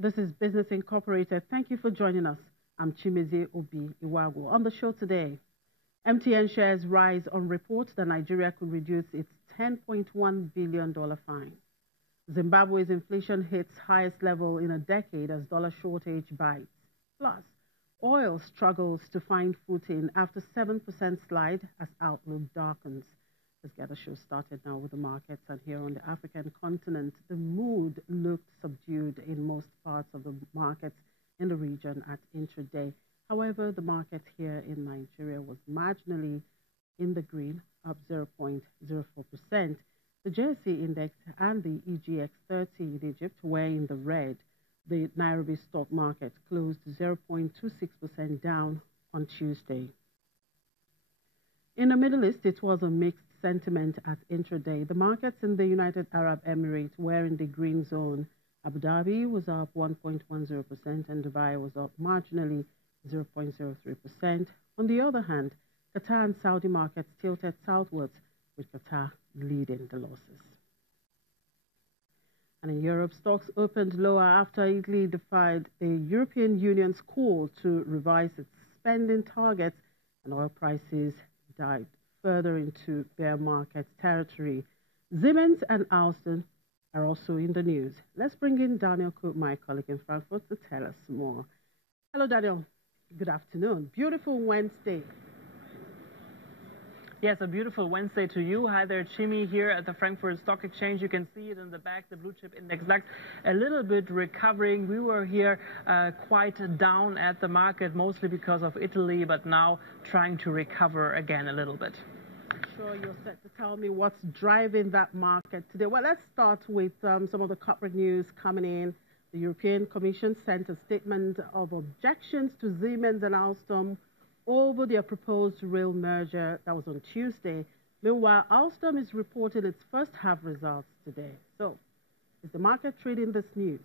This is Business Incorporated. Thank you for joining us. I'm Chimeze Obi Iwago. On the show today, MTN shares rise on reports that Nigeria could reduce its $10.1 billion fine. Zimbabwe's inflation hits highest level in a decade as dollar shortage bites. Plus, oil struggles to find footing after 7% slide as outlook darkens. Let's get the show started now with the markets. And here on the African continent, the mood looked subdued in most parts of the markets in the region at intraday. However, the market here in Nigeria was marginally in the green, up 0.04%. The JSE index and the EGX 30 in Egypt were in the red. The Nairobi stock market closed 0.26% down on Tuesday. In the Middle East, it was a mixed sentiment at intraday. The markets in the United Arab Emirates were in the green zone. Abu Dhabi was up 1.10% and Dubai was up marginally 0.03%. On the other hand, Qatar and Saudi markets tilted southwards, with Qatar leading the losses. And in Europe, stocks opened lower after Italy defied the European Union's call to revise its spending targets, and oil prices dived further into bear market territory. Siemens and Alstom are also in the news. Let's bring in Daniel Cook, my colleague in Frankfurt, to tell us more. Hello, Daniel. Good afternoon. Beautiful Wednesday. Yes, a beautiful Wednesday to you. Hi there, Chimi, here at the Frankfurt Stock Exchange. You can see it in the back, the blue chip index DAX, a little bit recovering. We were here quite down at the market, mostly because of Italy, but now trying to recover again a little bit. I'm sure you're set to tell me what's driving that market today. Well, let's start with some of the corporate news coming in. The European Commission sent a statement of objections to Siemens and Alstom over their proposed rail merger. That was on Tuesday. Meanwhile, Alstom is reporting its first half results today. So, is the market trading this news?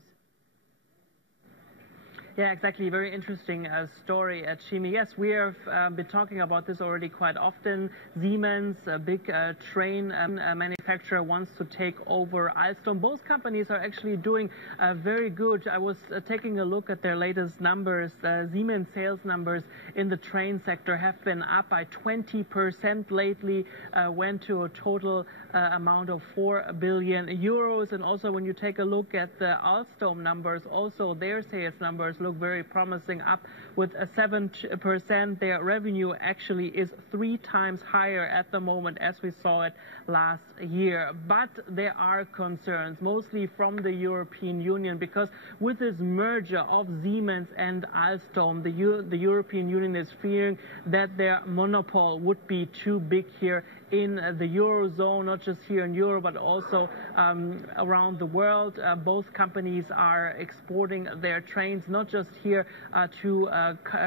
Yeah, exactly. Very interesting story at Chimi. Yes, we have been talking about this already quite often. Siemens, a big train manufacturer, wants to take over Alstom. Both companies are actually doing very good. I was taking a look at their latest numbers. Siemens sales numbers in the train sector have been up by 20% lately, went to a total amount of 4 billion euros. And also when you take a look at the Alstom numbers, also their sales numbers look very promising, up with a 7%. Their revenue actually is 3 times higher at the moment as we saw it last year. But there are concerns, mostly from the European Union, because with this merger of Siemens and Alstom, the European Union is fearing that their monopoly would be too big here in the Eurozone, not just here in Europe, but also around the world. Both companies are exporting their trains, not just here to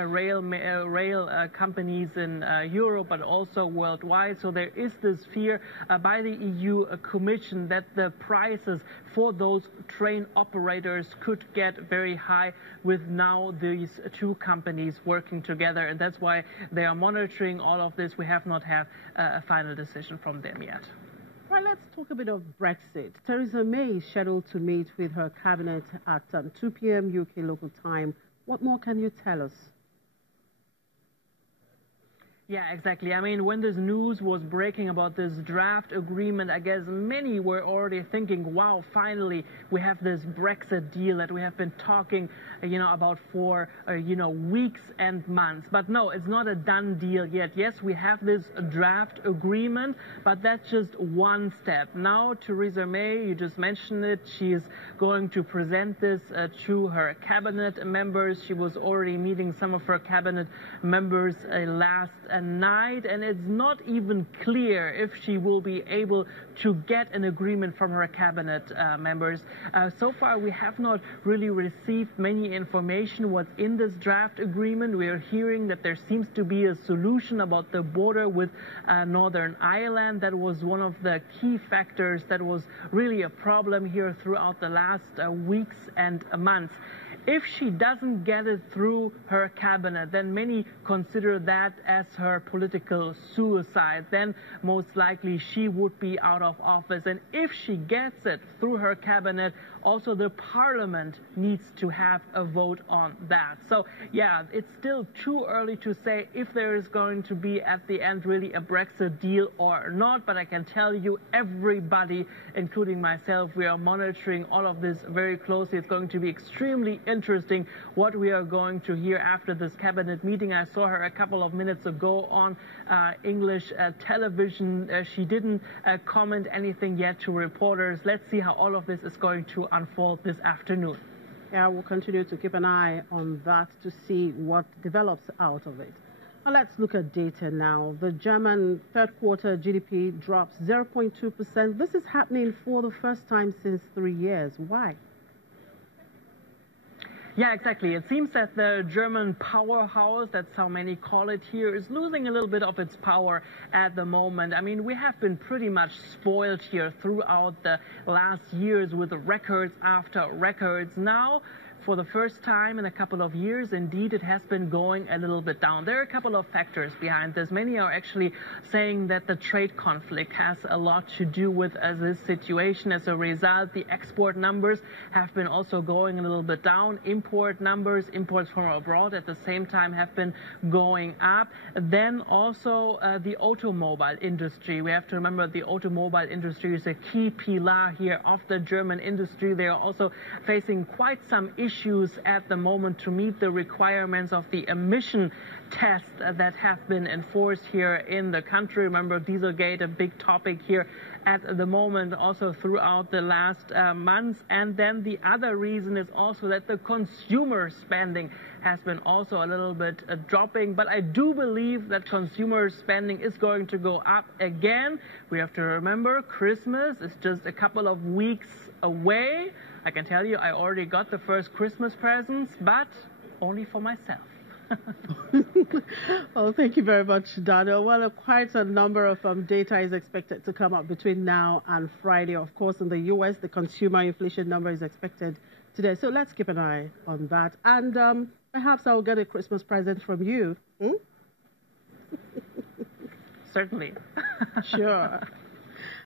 rail companies in Europe, but also worldwide. So there is this fear by the EU Commission that the prices for those train operators could get very high with now these two companies working together. And that's why they are monitoring all of this. We have not had a final decision from them yet. Right, let's talk a bit of Brexit. Theresa May is scheduled to meet with her cabinet at 2 p.m. UK local time. What more can you tell us? Yeah, exactly. I mean, when this news was breaking about this draft agreement, I guess many were already thinking, wow, finally we have this Brexit deal that we have been talking, about for, weeks and months. But no, it's not a done deal yet. Yes, we have this draft agreement, but that's just one step. Now, Theresa May, you just mentioned it, she is going to present this to her cabinet members. She was already meeting some of her cabinet members last night, and it's not even clear if she will be able to get an agreement from her cabinet members. So far, we have not really received many information what's in this draft agreement. We are hearing that there seems to be a solution about the border with Northern Ireland. That was one of the key factors that was really a problem here throughout the last weeks and months. If she doesn't get it through her cabinet, then many consider that as her political suicide. Then most likely she would be out of office. And if she gets it through her cabinet, also the parliament needs to have a vote on that. So yeah, it's still too early to say if there is going to be at the end really a Brexit deal or not, but I can tell you everybody, including myself, we are monitoring all of this very closely. It's going to be extremely interesting what we are going to hear after this cabinet meeting. I saw her a couple of minutes ago on English television. She didn't comment anything yet to reporters. Let's see how all of this is going to unfold this afternoon. Yeah, we'll continue to keep an eye on that to see what develops out of it. Well, let's look at data now. The German third quarter GDP drops 0.2%. This is happening for the first time since 3 years. Why? Yeah, exactly. It seems that the German powerhouse, that's how many call it here, is losing a little bit of its power at the moment. I mean, we have been pretty much spoiled here throughout the last years with records after records. Now, for the first time in a couple of years, indeed, it has been going a little bit down. There are a couple of factors behind this. Many are actually saying that the trade conflict has a lot to do with this situation. As a result, the export numbers have been also going a little bit down. Import numbers, imports from abroad at the same time have been going up. Then also the automobile industry. We have to remember the automobile industry is a key pillar here of the German industry. They are also facing quite some issues at the moment to meet the requirements of the emission tests that have been enforced here in the country. Remember, Dieselgate, a big topic here at the moment, also throughout the last months. And then the other reason is also that the consumer spending has been also a little bit dropping. But I do believe that consumer spending is going to go up again. We have to remember Christmas is just a couple of weeks away. I can tell you I already got the first Christmas presents, but only for myself. Well, thank you very much, Daniel. Well, quite a number of data is expected to come up between now and Friday. Of course, in the U.S., the consumer inflation number is expected today. So let's keep an eye on that. And perhaps I'll get a Christmas present from you. Certainly. Sure.